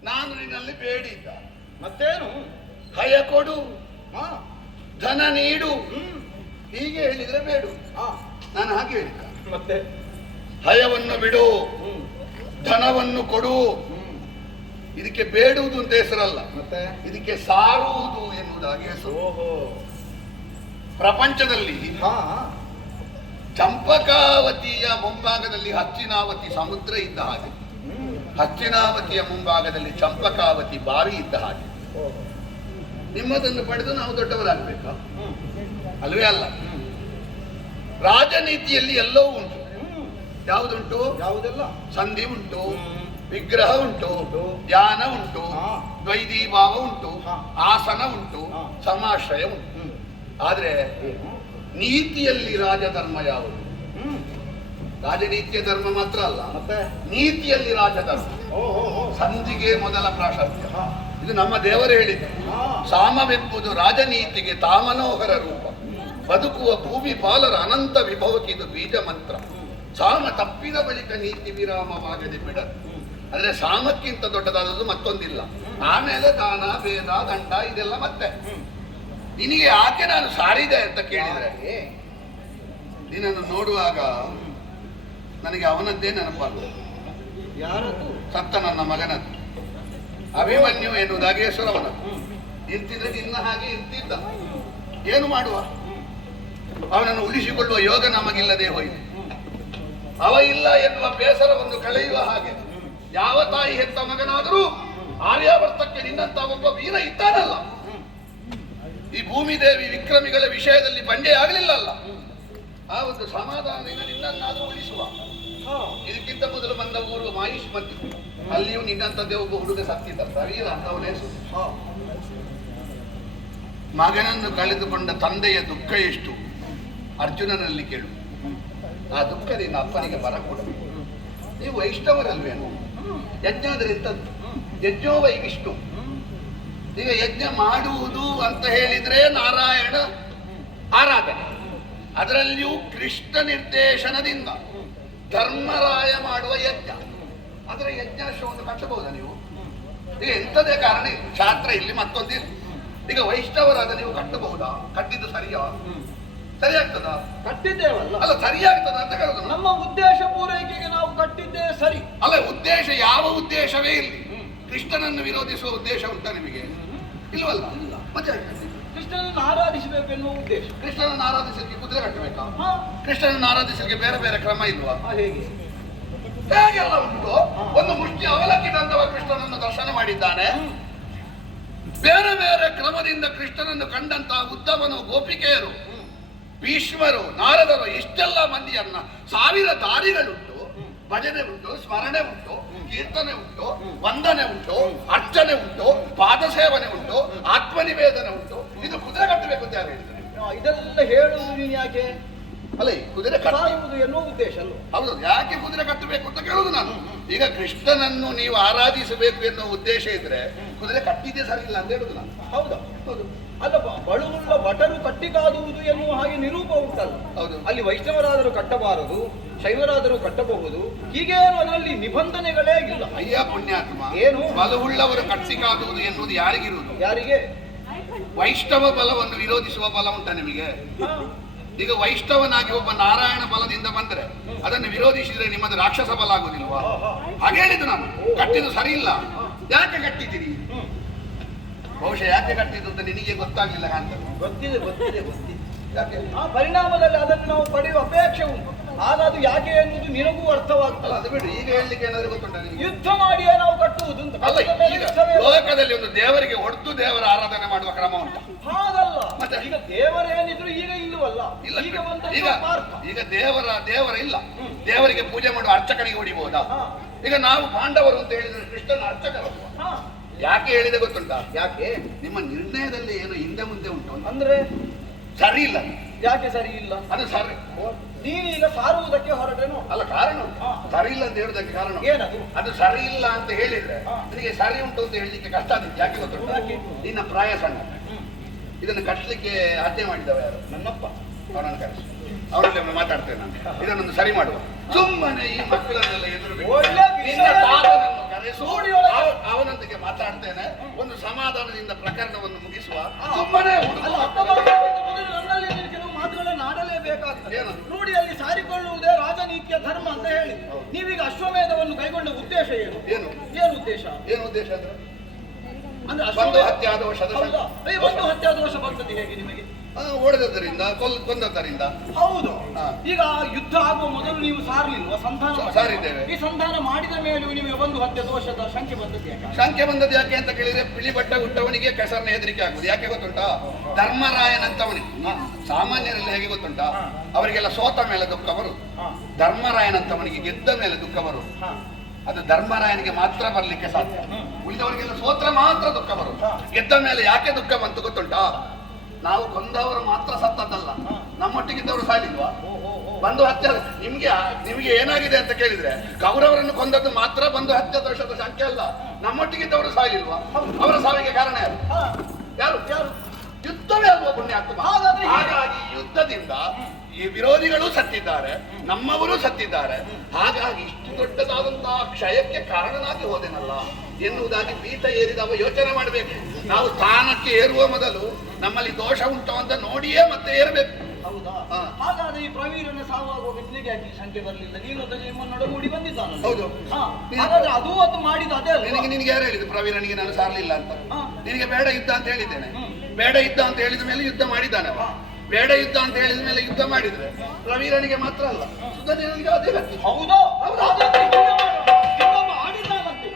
ನಾನು ನಿನ್ನಲ್ಲಿ ಬೇಡಿದ್ದ ಮತ್ತೇನು? ಹಯ ಕೊಡು, ಧನ ನೀಡು, ಹೀಗೆ ಹೇಳಿದ್ರೆ ಬೇಡು. ನಾನು ಹಾಗೆ ಹೇಳಿದ್ದ. ಮತ್ತೆ ಹಯವನ್ನು ಬಿಡು, ಧನವನ್ನು ಕೊಡು. ಇದಕ್ಕೆ ಬೇಡುವುದು ಅಂತ ಹೆಸರಲ್ಲ, ಮತ್ತೆ ಇದಕ್ಕೆ ಸಾರುವುದು ಎನ್ನುವುದಾಗಿ ಹೆಸರು. ಪ್ರಪಂಚದಲ್ಲಿ ಚಂಪಕಾವತಿಯ ಮುಂಭಾಗದಲ್ಲಿ ಹಚ್ಚಿನಾವತಿ ಸಮುದ್ರ ಇದ್ದ ಹಾಗೆ, ಹಚ್ಚಿನಾವತಿಯ ಮುಂಭಾಗದಲ್ಲಿ ಚಂಪಕಾವತಿ ಬಾವಿ ಇದ್ದ ಹಾಗೆ. ನಿಮ್ಮದನ್ನು ಪಡೆದು ನಾವು ದೊಡ್ಡವರಾಗಬೇಕಾ? ಅಲ್ವೇ ಅಲ್ಲ. ರಾಜನೀತಿಯಲ್ಲಿ ಎಲ್ಲವೂ ಉಂಟು. ಯಾವುದುಂಟು? ಯಾವುದೆಲ್ಲ? ಸಂಧಿ ಉಂಟು, ವಿಗ್ರಹ ಉಂಟು, ಧ್ಯಾನ ಉಂಟು, ದ್ವೈದೀಭಾವ ಉಂಟು, ಆಸನ ಉಂಟು, ಸಮಾಶ್ರಯ ಉಂಟು. ಆದ್ರೆ ನೀತಿಯಲ್ಲಿ ರಾಜಧರ್ಮ ಯಾವುದು? ರಾಜನೀತಿಯ ಧರ್ಮ ಮಾತ್ರ ಅಲ್ಲ, ನೀತಿಯಲ್ಲಿ ರಾಜಧರ್ಮ. ಸಂಧಿಗೆ ಮೊದಲ ಪ್ರಾಶಸ್ತ್ಯ. ಇದು ನಮ್ಮ ದೇವರು ಹೇಳಿದ್ದು. ಸಾಮವೆಂಬುದು ರಾಜನೀತಿಗೆ ತಾಮನೋಹರ ರೂಪ, ಬದುಕುವ ಭೂಮಿ ಪಾಲರ ಅನಂತ ವಿಭವಕ್ಕಿದು ಬೀಜ ಮಂತ್ರ. ಸಾಮ ತಪ್ಪಿದ ಬಳಿಕ ನೀತಿ ವಿರಾಮವಾಗದೆ ಬಿಡದು. ಅಂದ್ರೆ ಸಾಮಕ್ಕಿಂತ ದೊಡ್ಡದಾದದ್ದು ಮತ್ತೊಂದಿಲ್ಲ. ಆಮೇಲೆ ದಾನ, ಭೇದ, ದಂಡ ಇದೆಲ್ಲ ಮತ್ತೆ. ನಿನಗೆ ಯಾಕೆ ನಾನು ಸಾರಿದೆ ಅಂತ ಕೇಳಿದ್ರೆ, ನಿನ್ನನ್ನು ನೋಡುವಾಗ ನನಗೆ ಅವನದ್ದೇ ನೆನಪಾಗ್ತದೆ. ಯಾರದ್ದು? ಸತ್ತ ನನ್ನ ಮಗನದ್ದು, ಅಭಿಮನ್ಯು ಎನ್ನುವುದಾಗಿ ಹೆಸರವನದ್ದು. ಇರ್ತಿದ್ರೆ ಇನ್ನ ಹಾಗೆ ಇರ್ತಿದ್ದ. ಏನು ಮಾಡುವ, ಅವನನ್ನು ಉಳಿಸಿಕೊಳ್ಳುವ ಯೋಗ ನಮಗಿಲ್ಲದೆ ಹೋಯಿತು. ಅವ ಇಲ್ಲ ಎನ್ನುವ ಬೇಸರವನ್ನು ಕಳೆಯುವ ಹಾಗೆ ಯಾವ ತಾಯಿ ಹೆತ್ತ ಮಗನಾದರೂ ಆರ್ಯಾವರ್ತಕ್ಕೆ ನಿನ್ನಂತ ಒಬ್ಬ ವೀರ ಇದ್ದಾನಲ್ಲ. ಈ ಭೂಮಿ ದೇವಿ ವಿಕ್ರಮಿಗಳ ವಿಷಯದಲ್ಲಿ ಬಂಡೆ ಆಗಲಿಲ್ಲಲ್ಲ, ಆ ಒಂದು ಸಮಾಧಾನದಿಂದ ನಿನ್ನನ್ನಾದರೂ ಉಳಿಸುವ. ಇದಕ್ಕಿಂತ ಮೊದಲು ಬಂದ ಊರು ಮಾಹಿಷ್ಮತಿ, ಅಲ್ಲಿಯೂ ನಿನ್ನಂತದ್ದೇ ಒಬ್ಬ ಹುಡುಗ ಸತ್ತಿದ್ದ, ಪ್ರವೀರ ಅಂತ ಅವನ ಹೆಸರು. ಮಗನನ್ನು ಕಳೆದುಕೊಂಡ ತಂದೆಯ ದುಃಖ ಎಷ್ಟು ಅರ್ಜುನನಲ್ಲಿ ಕೇಳು. ಆ ದುಃಖದಿಂದ ಅಪ್ಪನಿಗೆ ಬರಕೊಡು. ನೀವು ವೈಷ್ಣವರಲ್ವೇನು? ಯಜ್ಞ ಅಂದ್ರೆ ಎಂಥದ್ದು? ಯಜ್ಞೋ ವೈ ವಿಷ್ಣು. ಈಗ ಯಜ್ಞ ಮಾಡುವುದು ಅಂತ ಹೇಳಿದ್ರೆ ನಾರಾಯಣ ಆರಾಧನೆ, ಅದರಲ್ಲಿಯೂ ಕೃಷ್ಣ ನಿರ್ದೇಶನದಿಂದ ಧರ್ಮರಾಯ ಮಾಡುವ ಯಜ್ಞ. ಅದರ ಯಜ್ಞಾಶ್ವವನ್ನು ಕಟ್ಟಬಹುದಾ ನೀವು? ಈಗ ಎಂಥದೇ ಕಾರಣ ಇಲ್ಲ, ಶಾಸ್ತ್ರ ಇಲ್ಲಿ ಮತ್ತೊಂದಿಲ್ಲ. ಈಗ ವೈಷ್ಣವರಾದ ನೀವು ಕಟ್ಟಬಹುದಾ? ಕಟ್ಟಿದ್ದು ಸರಿಯಾ? ಸರಿಯಾಗ್ತದ? ಕಟ್ಟಿದ್ದೇವಲ್ಲ. ಅಲ್ಲ, ಸರಿಯಾಗ್ತದ ಅಂತ ಹೇಳುದು. ನಮ್ಮ ಉದ್ದೇಶ ಪೂರೈಕೆಗೆ ನಾವು ಕಟ್ಟಿದ್ದೇ ಸರಿ. ಅಲ್ಲ, ಉದ್ದೇಶ ಯಾವ ಉದ್ದೇಶವೇ ಇಲ್ಲಿ. ಕೃಷ್ಣನನ್ನು ವಿರೋಧಿಸುವ ಉದ್ದೇಶ ಉಂಟಾ ನಿಮಗೆ? ಇಲ್ವಲ್ಲ. ಮತ್ತೆ ಕೃಷ್ಣನನ್ನು ಆರಾಧಿಸಬೇಕು ಎನ್ನುವ ಉದ್ದೇಶ. ಕೃಷ್ಣನನ್ನು ಆರಾಧಿಸಲಿಕ್ಕೆ ಕುದುರೆ ಕಟ್ಟಬೇಕಾ? ಕೃಷ್ಣನನ್ನು ಆರಾಧಿಸಲಿಕ್ಕೆ ಬೇರೆ ಬೇರೆ ಕ್ರಮ ಇಲ್ವಾ? ಹೇಗೆ? ಹೇಗೆಲ್ಲ ಉಂಟು. ಒಂದು ಮುಷ್ಟಿ ಅವಲಕ್ಕಿ ತಂದವ ಕೃಷ್ಣನನ್ನು ದರ್ಶನ ಮಾಡಿದ್ದಾನೆ. ಬೇರೆ ಬೇರೆ ಕ್ರಮದಿಂದ ಕೃಷ್ಣನನ್ನು ಕಂಡಂತಹ ಉದ್ದವನು, ಗೋಪಿಕೆಯರು, ಭೀಷ್ಮರು, ನಾರದರು, ಇಷ್ಟೆಲ್ಲ ಮಂದಿಯನ್ನ ಸಾವಿರ ದಾರಿಗಳುಂಟು. ಭಜನೆ ಉಂಟು, ಸ್ಮರಣೆ ಉಂಟು, ಕೀರ್ತನೆ ಉಂಟು, ವಂದನೆ ಉಂಟು, ಅರ್ಚನೆ ಉಂಟು, ಪಾದಸೇವನೆ ಉಂಟು, ಆತ್ಮನಿವೇದನೆ ಉಂಟು. ಇದು ಕುದುರೆ ಕಟ್ಟಬೇಕು ಅಂತ ಯಾರು ಹೇಳಿದ್ರು? ಇದೆಲ್ಲ ಹೇಳುವುದು ನೀನು ಯಾಕೆ? ಅಲ್ಲ, ಈ ಕುದುರೆ ಕಟ್ಟುವುದು ಎನ್ನುವ ಉದ್ದೇಶ ಅಲ್ಲ. ಹೌದು, ಯಾಕೆ ಕುದುರೆ ಕಟ್ಟಬೇಕು ಅಂತ ಕೇಳುದು ನಾನು. ಈಗ ಕೃಷ್ಣನನ್ನು ನೀವು ಆರಾಧಿಸಬೇಕು ಎನ್ನುವ ಉದ್ದೇಶ ಇದ್ರೆ ಕುದುರೆ ಕಟ್ಟಿದ್ದೇ ಸರಿ ಇಲ್ಲ ಅಂತ ಹೇಳುದು ನಾನು. ಹೌದಾ? ಹೌದು. ಅಲ್ಲ, ಬಳುವುಳ್ಳ ಭಟರು ಕಟ್ಟಿ ಕಾದುವುದು ಎನ್ನುವ ಹಾಗೆ ನಿರೂಪ ಉಂಟಲ್ಲ. ಹೌದು. ಅಲ್ಲಿ ವೈಷ್ಣವರಾದರೂ ಕಟ್ಟಬಾರದು, ಶೈವರಾದರೂ ಕಟ್ಟಬಹುದು, ಹೀಗೇನು ಅದರಲ್ಲಿ ನಿಬಂಧನೆಗಳೇ ಇಲ್ಲ. ಅಯ್ಯ ಪುಣ್ಯಾತ್ಮ, ಏನು? ಬಲವುಳ್ಳವರು ಕಟ್ಟಿ ಕಾದುವುದು ಎನ್ನುವುದು ಯಾರಿಗಿರುವುದು? ಯಾರಿಗೆ? ವೈಷ್ಣವ ಬಲವನ್ನು ವಿರೋಧಿಸುವ ಬಲ ಉಂಟ ನಿಮಗೆ? ಈಗ ವೈಷ್ಣವನಾಗಿ ಒಬ್ಬ ನಾರಾಯಣ ಬಲದಿಂದ ಬಂದ್ರೆ ಅದನ್ನು ವಿರೋಧಿಸಿದ್ರೆ ನಿಮ್ಮದು ರಾಕ್ಷಸ ಬಲ ಆಗುದಿಲ್ವಾ? ಹಾಗೆ ಹೇಳಿದ್ದು ನಾನು. ಕಟ್ಟಿದ್ದು ಸರಿ ಇಲ್ಲ. ಯಾಕೆ ಕಟ್ಟಿದ್ದೀರಿ? ಬಹುಶಃ ಯಾಕೆ ಕಟ್ಟಿದ್ದು ಅಂತ ನಿನಗೆ ಗೊತ್ತಾಗ್ಲಿಲ್ಲ ಕಾಣ್ತದೆ. ಗೊತ್ತಿದೆ ಗೊತ್ತಿದೆ ಗೊತ್ತಿದೆ. ಯಾಕೆ? ಆ ಪರಿಣಾಮದಲ್ಲಿ ಅದನ್ನು ನಾವು ಪಡೆಯುವ ಅಪೇಕ್ಷೆ ಉಂಟು. ಆಗ ಅದು ಯಾಕೆ ಎನ್ನುವುದು ನಿನಗೂ ಅರ್ಥವಾಗ್ತಲ್ಲ. ಅದು ಬಿಡು, ಈಗ ಹೇಳಲಿಕ್ಕೆ ಏನಾದ್ರು ಗೊತ್ತುಂಟ ನಿನಗೆ? ಯುದ್ಧ ಮಾಡಿಯೇ ನಾವು ಕಟ್ಟುವುದು ಅಂತ. ಅಲ್ಲ, ಈಗ ಲೋಕದಲ್ಲಿ ಒಂದು ದೇವರಿಗೆ ಹೊಡೆದು ದೇವರ ಆರಾಧನೆ ಮಾಡುವ ಕ್ರಮ ಉಂಟು. ಹಾಗಲ್ಲ. ಮತ್ತೆ ಈಗ ದೇವರೇನಿದ್ರು ಈಗ ಇಲ್ಲವಲ್ಲ. ಇಲ್ಲ. ಈಗ ದೇವರ ಇಲ್ಲ. ದೇವರಿಗೆ ಪೂಜೆ ಮಾಡುವ ಅರ್ಚಕನಿಗೆ ಹೊಡಿಬಹುದಾ? ಈಗ ನಾವು ಪಾಂಡವರು ಅಂತ ಹೇಳಿದ್ರೆ ಕೃಷ್ಣನ ಅರ್ಚಕರು. ಯಾಕೆ ಹೇಳಿದೆ ಗೊತ್ತುಂಟಾ? ಯಾಕೆ? ನಿಮ್ಮ ನಿರ್ಣಯದಲ್ಲಿ ಏನು ಹಿಂದೆ ಮುಂದೆ ಉಂಟು ಅಂದ್ರೆ ಸರಿ ಇಲ್ಲ. ಯಾಕೆ ಸರಿ ಇಲ್ಲ? ಅದು ಸರಿ. ನೀನೀಗ ಸಾರುವುದಕ್ಕೆ ಹೊರಟೇನು? ಅಲ್ಲ, ಕಾರಣ ಸರಿ ಇಲ್ಲ ಅಂತ ಹೇಳುದಕ್ಕೆ ಕಾರಣ ಏನದು? ಅದು ಸರಿ ಇಲ್ಲ ಅಂತ ಹೇಳಿದ್ರೆ ನಿನಗೆ ಸರಿ ಉಂಟು ಅಂತ ಹೇಳಲಿಕ್ಕೆ ಕಷ್ಟ ಆಗುತ್ತೆ. ಯಾಕೆ ಗೊತ್ತುಂಟು? ನಿನ್ನ ಪ್ರಾಯ ಸಣ್ಣ. ಇದನ್ನು ಕಟ್ಟಲಿಕ್ಕೆ ಆಜ್ಞೆ ಮಾಡಿದವ ಯಾರು? ನನ್ನಪ್ಪ. ಅವನನ್ನು ಕರೆಸಿ, ಅವರಲ್ಲಿ ಒಮ್ಮೆ ಮಾತಾಡ್ತೇನೆ ನಾನು. ಇದನ್ನೊಂದು ಸರಿ ಮಾಡುವ. ಸುಮ್ಮನೆ ಈ ಮಕ್ಕಳನ್ನೆಲ್ಲ ಎದುರು ಕರೆಸು, ಅವನೊಂದಿಗೆ ಮಾತಾಡ್ತೇನೆ. ಒಂದು ಸಮಾಧಾನದಿಂದ ಪ್ರಕರಣವನ್ನು ಮುಗಿಸುವ. ಸುಮ್ಮನೆ ನನ್ನಲ್ಲಿ ಕೆಲವು ಮಾತುಗಳನ್ನು ಆಡಲೇಬೇಕಾಗ್ತದೆ. ಏನು? ನೋಡಿ, ಅಲ್ಲಿ ಸಾರಿಕೊಳ್ಳುವುದೇ ರಾಜನೀತಿಯ ಧರ್ಮ ಅಂತ ಹೇಳಿ ನೀವೀಗ ಅಶ್ವಮೇಧವನ್ನು ಕೈಗೊಂಡ ಉದ್ದೇಶ ಏನು? ಏನು ಉದ್ದೇಶ? ಏನು ಉದ್ದೇಶ ಅಂದ್ರೆ ಅಂದ್ರೆ ಒಂದು ಹತ್ಯೆ ಆದ ವರ್ಷದ ಒಂದು ಹತ್ಯೆ ದೋಷ ಬರ್ತದೆ ಹೇಗೆ ನಿಮಗೆ? ಓಡಿದ್ದರಿಂದ ಕೊಂದದ್ದರಿಂದ. ಹೌದು. ಈಗ ಯುದ್ಧ ಆಗುವ ಮೊದಲು ನೀವು ಸಾರಲಿಲ್ವಾ? ಸಂಧಾನ ಸಾರಿದ್ದೇವೆ. ಈ ಸಂಧಾನ ಮಾಡಿದ ಮೇಲೂ ನಿಮಗೆ ಒಂದು ಹತ್ಯೆ ದೋಷದ ಸಂಖ್ಯೆ ಬಂದದ್ದು ಯಾಕೆ? ಸಂಖ್ಯೆ ಬಂದದ್ದು ಯಾಕೆ ಅಂತ ಕೇಳಿದ್ರೆ ಬಿಳಿ ಬಟ್ಟ ಹುಟ್ಟವನಿಗೆ ಕೆಸರನ್ನ ಹೆದರಿಕೆ ಆಗುದು. ಯಾಕೆ ಗೊತ್ತುಂಟಾ? ಧರ್ಮರಾಯನಂತವನಿಗೆ. ಸಾಮಾನ್ಯರಲ್ಲಿ ಹೇಗೆ ಗೊತ್ತುಂಟಾ? ಅವರಿಗೆಲ್ಲ ಸೋತ ಮೇಲೆ ದುಃಖ ಬರುದು. ಧರ್ಮರಾಯನಂತವನಿಗೆ ಗೆದ್ದ ಮೇಲೆ ದುಃಖ ಬರುದು. ಅದು ಧರ್ಮರಾಯನಿಗೆ ಮಾತ್ರ ಬರ್ಲಿಕ್ಕೆ ಸಾಧ್ಯ. ಉಳಿದವರಿಗೆಲ್ಲ ಸೋತ್ರ ಮಾತ್ರ ದುಃಖ ಬರುದು. ಗೆದ್ದ ಮೇಲೆ ಯಾಕೆ ದುಃಖ ಬಂತು ಗೊತ್ತುಂಟಾ? ನಾವು ಕೊಂದವರು ಮಾತ್ರ ಸತ್ತದ್ದಲ್ಲ, ನಮ್ಮೊಟ್ಟಿಗಿದ್ದವರು ಸಾಲಿಲ್ವಾ? ಬಂದು ಹತ್ಯೆ. ನಿಮ್ಗೆ ಏನಾಗಿದೆ ಅಂತ ಕೇಳಿದ್ರೆ ಕೌರವರನ್ನು ಕೊಂದದ್ದು ಮಾತ್ರ ಬಂದು ಹತ್ಯೆ ದೋಷದ ಸಂಖ್ಯೆ ಅಲ್ಲ, ನಮ್ಮೊಟ್ಟಿಗಿದ್ದವರು ಸಾಲಿಲ್ವಾ? ಅವರ ಸಾವಿಗೆ ಕಾರಣ ಯಾರು? ಯುದ್ಧವೇ ಅಲ್ವಾ ಪುಣ್ಯಾತ್ಮ? ಹಾಗಾಗಿ ಯುದ್ಧದಿಂದ ಈ ವಿರೋಧಿಗಳು ಸತ್ತಿದ್ದಾರೆ, ನಮ್ಮವರು ಸತ್ತಿದ್ದಾರೆ. ಹಾಗಾಗಿ ಇಷ್ಟು ದೊಡ್ಡದಾದಂತಹ ಕ್ಷಯಕ್ಕೆ ಕಾರಣನಾಗಿ ಹೋದೆನಲ್ಲ ಎನ್ನುವುದಾಗಿ ಪೀಠ ಏರಿದವ ಯೋಚನೆ ಮಾಡಬೇಕು. ನಾವು ಸ್ಥಾನಕ್ಕೆ ಏರುವ ಮೊದಲು ನಮ್ಮಲ್ಲಿ ದೋಷ ಉಂಟು ಅಂತ ನೋಡಿಯೇ ಮತ್ತೆ ಏರಬೇಕು. ಹೌದಾ? ಹಾಗಾದ್ರೆ ಈ ಪ್ರವೀರನ ಸಾವಾಗುವಾಗ ನಿನಗೆ ಯಾಕೆ ಈ ಸಂಖ್ಯೆ ಬರಲಿಲ್ಲ? ನೀನು ಅದನ್ನು ನಿಮ್ಮನ್ನೊಡಗೂಡಿ ಬಂದಿದ್ದಾನ. ಹೌದು. ಹಾಗಾದ್ರೆ ಅದು ಅದು ಮಾಡಿದ ಅದೇ ಅಲ್ಲ. ನಿನಗೆ ಯಾರು ಹೇಳಿದ್ದು ಪ್ರವೀರನಿಗೆ ನಾನು ಸಾರಲಿಲ್ಲ ಅಂತ? ನಿನಗೆ ಬೇಡ ಯುದ್ಧ ಅಂತ ಹೇಳಿದ್ದೇನೆ. ಬೇಡ ಯುದ್ಧ ಅಂತ ಹೇಳಿದ ಮೇಲೆ ಯುದ್ಧ ಮಾಡಿದ್ದಾನೆ. ಬೇಡ ಯುದ್ಧ ಅಂತ ಹೇಳಿದ ಮೇಲೆ ಯುದ್ಧ ಮಾಡಿದ್ರೆ ಪ್ರವೀರನಿಗೆ ಮಾತ್ರ ಅಲ್ಲ, ಸುಧನ್ವನಿಗೆ ಅದೇ ಗತಿ. ಹೌದಾ? ಆಡಿದ್ದಾನಂತೆ.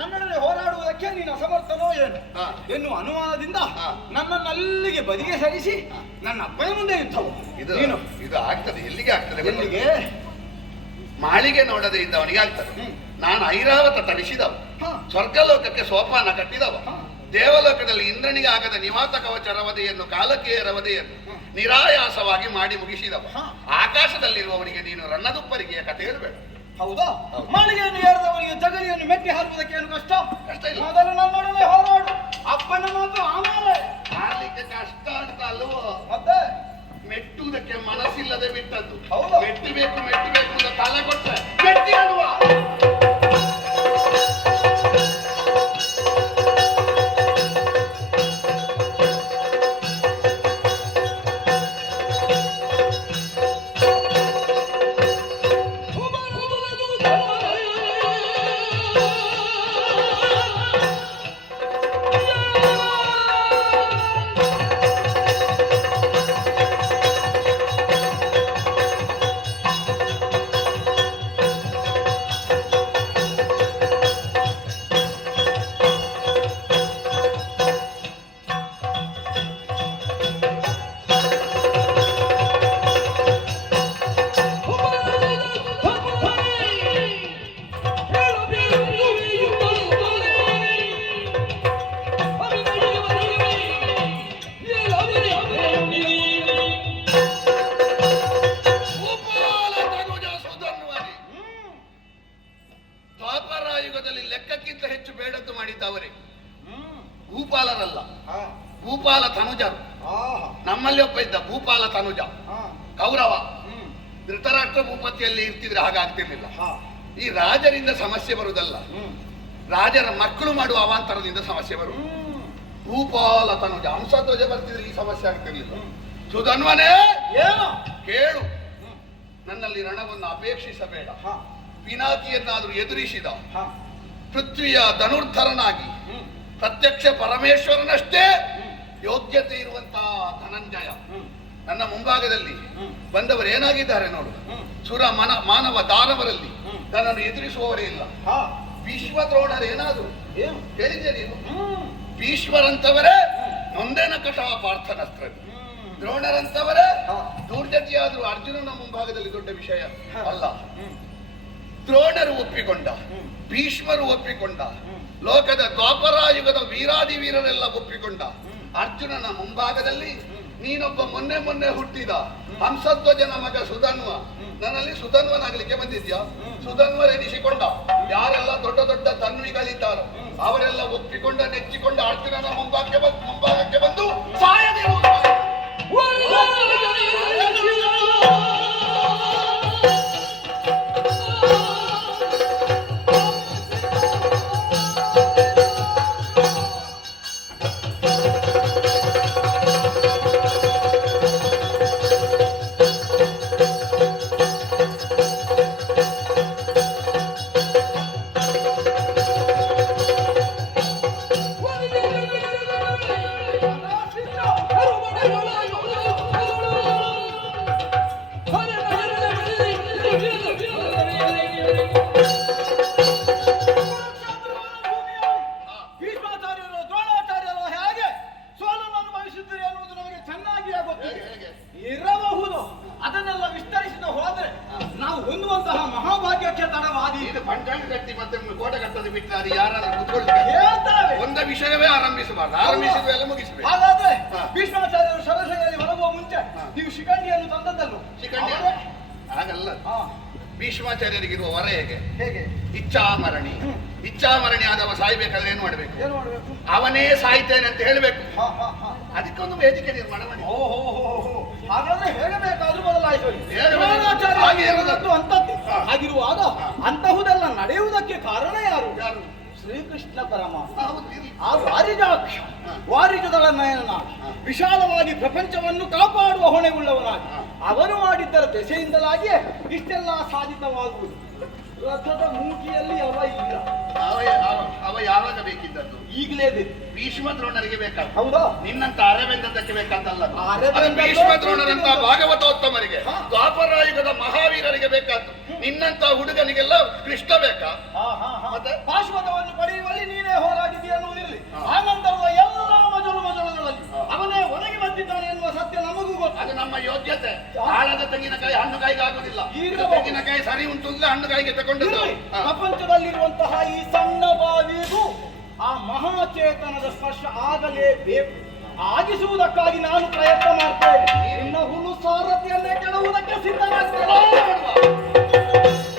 ನನ್ನೊಡನೆ ಹೋರಾಡುವುದಕ್ಕೆ ನೀನು ಅಸಮರ್ಥನೋ ಏನು ಎನ್ನುವ ಅನುಮಾನದಿಂದ ನನ್ನನ್ನು ಅಲ್ಲಿಗೆ ಬದಿಗೆ ಸರಿಸಿ ನನ್ನ ಅಪ್ಪನ ಮುಂದೆ ಯುದ್ಧವು. ಇದು ಆಗ್ತದೆ. ಎಲ್ಲಿಗೆ ಆಗ್ತದೆ? ಎಲ್ಲಿಗೆ? ಮಾಳಿಗೆ ನೋಡದೆ ಇದ್ದವನಿಗೆ ಆಗ್ತದೆ. ನಾನು ಐರಾವತ ತರಿಸಿದವ, ಸ್ವರ್ಗಲೋಕಕ್ಕೆ ಸೋಪಾನ ಕಟ್ಟಿದವ, ದೇವಲೋಕದಲ್ಲಿ ಇಂದ್ರನಿಗೆ ಆಗದ ನಿವಾತ ಕವಚ ರವದೆಯನ್ನು ಕಾಲಕ್ಕೆ ರವದೆಯನ್ನು ನಿರಾಯಾಸವಾಗಿ ಮಾಡಿ ಮುಗಿಸಿದವ. ಆಕಾಶದಲ್ಲಿರುವವನಿಗೆ ನೀನು ರನ್ನದುಪ್ಪರಿಗೆಯ ಕಥೆ ಹೇಳಬೇಡ. ಹೌದಾ? ಮಾಳಿಗೆಯನ್ನು ಏರಿದವನಿಗೆ ಜಗಲಿಯನ್ನು ಮೆಟ್ಟಿ ಹಾರುವುದಕ್ಕೆ ಏನು ಕಷ್ಟ? ಕಷ್ಟ ಇಲ್ಲ. ಮೊದಲು ನನ್ನೊಡನೆ ಹೋರಾಡು, ಅಪ್ಪನ ಮಾತು ಆಮೇಲೆ. ಆಡ್ಲಿಕ್ಕೆ ಕಷ್ಟ ಅಂತ ಅಲ್ವೋ? ಮತ್ತೆ ಮೆಟ್ಟುವುದಕ್ಕೆ ಮನಸ್ಸಿಲ್ಲದೆ ಬಿಟ್ಟದ್ದು. ಹೌದಾ? ಮೆಟ್ಟಬೇಕು ಅಂತ ತಲೆ ಕೊಟ್ಟರೆ ಮೆಟ್ಟಿ ಅಲ್ವಾ? ಲೆಕ್ಕಕ್ಕಿಂತ ಹೆಚ್ಚು ಬೇಡದ್ದು ಮಾಡಿದ್ದವರೇ. ಭೂಪಾಲರಲ್ಲ, ಭೂಪಾಲ ತನುಜರು. ನಮ್ಮಲ್ಲಿ ಒಬ್ಬ ಇದ್ದ ಭೂಪಾಲ ತನುಜ, ಕೌರವ. ಧೃತರಾಷ್ಟ್ರ ಭೂಪತಿಯಲ್ಲಿ ಇರ್ತಿದ್ರೆ ಹಾಗಾಗ್ತಿರ್ಲಿಲ್ಲ. ಈ ರಾಜರಿಂದ ಸಮಸ್ಯೆ ಬರುವುದಲ್ಲ, ರಾಜರ ಮಕ್ಕಳು ಮಾಡುವ ಅವಾಂತರದಿಂದ ಸಮಸ್ಯೆ ಬರುವುದು. ಭೂಪಾಲ ತನುಜ ಹಂಸಧ್ವಜ ಬರ್ತಿದ್ರೆ ಈ ಸಮಸ್ಯೆ ಆಗ್ತಿರ್ಲಿಲ್ಲ. ಸುಧನ್ವನೇ ಕೇಳು, ನನ್ನಲ್ಲಿ ರಣವನ್ನು ಅಪೇಕ್ಷಿಸಬೇಡ. ಪಿನಾಕಿಯನ್ನಾದರೂ ಎದುರಿಸಿದ ಪೃಥ್ವಿಯ ಧನುರ್ಧರನಾಗಿ ಪ್ರತ್ಯಕ್ಷ ಪರಮೇಶ್ವರನಷ್ಟೇ ಯೋಗ್ಯತೆ ಇರುವಂತಹ ಧನಂಜಯ ನನ್ನ ಮುಂಭಾಗದಲ್ಲಿ ಬಂದವರು ಏನಾಗಿದ್ದಾರೆ ನೋಡು. ಸುರ ಮಾನವ ದಾನವರಲ್ಲಿ ನನ್ನನ್ನು ಎದುರಿಸುವವರೇ ಇಲ್ಲ. ಭೀಷ್ಮದ್ರೋಣರು ಏನಾದ್ರು ಹೇಳಿದ್ದೆ ನೀನು? ಭೀಷ್ಮರಂತವರೇ ನೊಂದೇನ ಕಷ ಪಾರ್ಥನಸ್ತ್ರ, ದ್ರೋಣರಂತವರೇ ದೂರ್ಜಟಿಯಾದ್ರೂ ಅರ್ಜುನನ ಮುಂಭಾಗದಲ್ಲಿ ದೊಡ್ಡ ವಿಷಯ ಅಲ್ಲ. ದ್ರೋಣರು ಒಪ್ಪಿಕೊಂಡ, ಭೀಷ್ಮರು ಒಪ್ಪಿಕೊಂಡ, ಲೋಕದ ದ್ವಾಪರಾಯುಗದ ವೀರಾದಿ ವೀರರೆಲ್ಲ ಒಪ್ಪಿಕೊಂಡ ಅರ್ಜುನನ ಮುಂಭಾಗದಲ್ಲಿ ನೀನೊಬ್ಬ ಮೊನ್ನೆ ಹುಟ್ಟಿದ ಹಂಸಧ್ವಜನ ಮಗ ಸುಧನ್ವ, ನನ್ನಲ್ಲಿ ಸುಧನ್ವನಾಗಲಿಕ್ಕೆ ಬಂದಿದ್ಯಾ? ಸುಧನ್ವರೆನಿಸಿಕೊಂಡ ಯಾರೆಲ್ಲ ದೊಡ್ಡ ದೊಡ್ಡ ತನ್ವಿಗಳಿದ್ದಾರೋ ಅವರೆಲ್ಲ ಒಪ್ಪಿಕೊಂಡ ನೆಚ್ಚಿಕೊಂಡ ಅರ್ಜುನನ ಮುಂಭಾಗಕ್ಕೆ ಬಂದು ಸಾಯದಿರು. ಆರಂಭಿಸಿದ್ದೀರಿ ಅನ್ನುವುದು ನಮಗೆ ಚೆನ್ನಾಗಿ ಹೇಗೆ ಹೇಗೆ ಇರಬಹುದು. ಅದನ್ನೆಲ್ಲ ವಿಸ್ತರಿಸಿದ ಹೋದ್ರೆ ನಾವು ಹೊಂದುವಂತಹ ಮಹಾಭಾಗ್ಯಕ್ಕೆ ತಡವಾದಿ. ಇದು ಪಂಚಾಂಗ ಕಟ್ಟಿ ಮತ್ತೆ ಕೋಟೆ ಕಟ್ಟೋದು ಬಿಟ್ಟರೆ ಅದು ಯಾರಾದ್ರೂ ಕುತ್ಕೊಳ್ತಾರೆ? ಹೇಳ್ತಾರೆ ಒಂದ ವಿಷಯವೇ ಆರಂಭಿಸಬಾರ್ದು, ಆರಂಭಿಸಿದ ಎಲ್ಲ ಮುಗಿಸಬೇಕು. ಹಾಗಾದ್ರೆ ಭೀಷ್ಮಾಚಾರ್ಯರು ಸರಸೆಯಲ್ಲಿ ಹೊರಗುವ ಮುಂಚೆ ನೀವು ಶಿಖಂಡಿಯನ್ನು ತಂದದ್ದಲ್ವ? ಶಿಖಂಡಿ ಹಾಗಲ್ಲ. ಭೀಷ್ಮಾಚಾರ್ಯರಿಗಿರುವ ವರ ಹೇಗೆ? ಹೇಗೆ? ಇಚ್ಛಾಮರಣಿ. ಇಚ್ಛಾಮರಣಿ ಆದವ ಸಾಯ್ಬೇಕಾದ್ರೆ ಏನು ಮಾಡ್ಬೇಕು? ಏನು ಮಾಡಬೇಕು? ಅವನೇ ಸಾಯ್ತೇನೆ ಅಂತ ಹೇಳಬೇಕು. ಅದಕ್ಕೊಂದು ವೇದಿಕೆ ನಿರ್ಮಾಣ ಮಾಡಿ. ಹಾಗಾದ್ರೆ ಹೇಗೆ ಬೇಕಾದ್ರೂ ಬದಲಾಯಿಸಲಿ. ಅಂತದ್ದು ಹಾಗಿರುವಾಗ ಅಂತಹುದೆಲ್ಲ ನಡೆಯುವುದಕ್ಕೆ ಕಾರಣ ಯಾರು? ಶ್ರೀಕೃಷ್ಣ ಪರಮಾತ್ಮ. ಆ ವಾರಿಜಾಕ್ಷ ವಾರಿಜದಳ ನಯನನಾಗಿ ವಿಶಾಲವಾಗಿ ಪ್ರಪಂಚವನ್ನು ಕಾಪಾಡುವ ಹೊಣೆ ಉಳ್ಳವನಾಗಿ ಅವನು ಮಾಡಿದ್ದರ ದೆಸೆಯಿಂದಲಾಗಿಯೇ ಇಷ್ಟೆಲ್ಲ ಸಾಧಿತವಾಗುವುದು. ರಥದ ಮೂಕಿಯಲ್ಲಿ ಅವ ಇಲ್ಲ. ಅವ ಯಾವಾಗ ಬೇಕಿದ್ದದ್ದು? ಈಗಲೇ ಭೀಷ್ಮ ದ್ರೋಣರಿಗೆ ಬೇಕಾದ. ಹೌದಾ? ನಿನ್ನಂತ ಅರೆಬೆಂದದ್ದಕ್ಕೆ ಬೇಕಾದಲ್ಲ. ಭೀಷ್ಮ ದ್ರೋಣರಂತ ಭಾಗವತೋತ್ತಮರಿಗೆ, ದ್ವಾಪರಾಯುಗದ ಮಹಾವೀರರಿಗೆ ಬೇಕಾದ್ದು. ನಿನ್ನಂತ ಹುಡುಗನಿಗೆಲ್ಲ ಕೃಷ್ಣ ಬೇಕಾ? ಮತ್ತೆ ಪಾಶ್ವತವನ್ನು ಪಡೆಯುವಲ್ಲಿ ನೀನೇ ಹೋರಾಡಿದ್ದೀಯ ಅನ್ನುವುದಿರಲಿ. ಆನಂತರದ ಎಲ್ಲ ಮಜಲುಗಳಲ್ಲಿ ಅವನೇ ಒದಗಿ ಬಂದಿದ್ದಾನೆ ಎನ್ನುವ ಸತ್ಯ ನಮಗೂ ಗೊತ್ತು. ಅದು ನಮ್ಮ ಯೋಗ್ಯತೆ. ಆಳದ ತೆಂಗಿನಕಾಯಿ ಹಣ್ಣುಕಾಯಿಗೆ ಆಗುದಿಲ್ಲ. ತೆಂಗಿನಕಾಯಿ ಸರಿ ಉಂಟು ಅಂದ್ರೆ ಹಣ್ಣುಕಾಯಿಗೆ ತಗೊಂಡು ಪ್ರಪಂಚದಲ್ಲಿರುವಂತಹ ಈ ಸಣ್ಣ ಬಾವಿಗೂ ಆ ಮಹಾಚೇತನದ ಸ್ಪರ್ಶ ಆಗಲೇಬೇಕು. ಆಗಿಸುವುದಕ್ಕಾಗಿ ನಾನು ಪ್ರಯತ್ನ ಮಾಡ್ತೇನೆ. ನಿನ್ನ ಹುಲು ಸಾರಥಿಯನ್ನೇ ಕೆಡುವುದಕ್ಕೆ ಸಿದ್ಧನಾಗ್ತೇನೆ.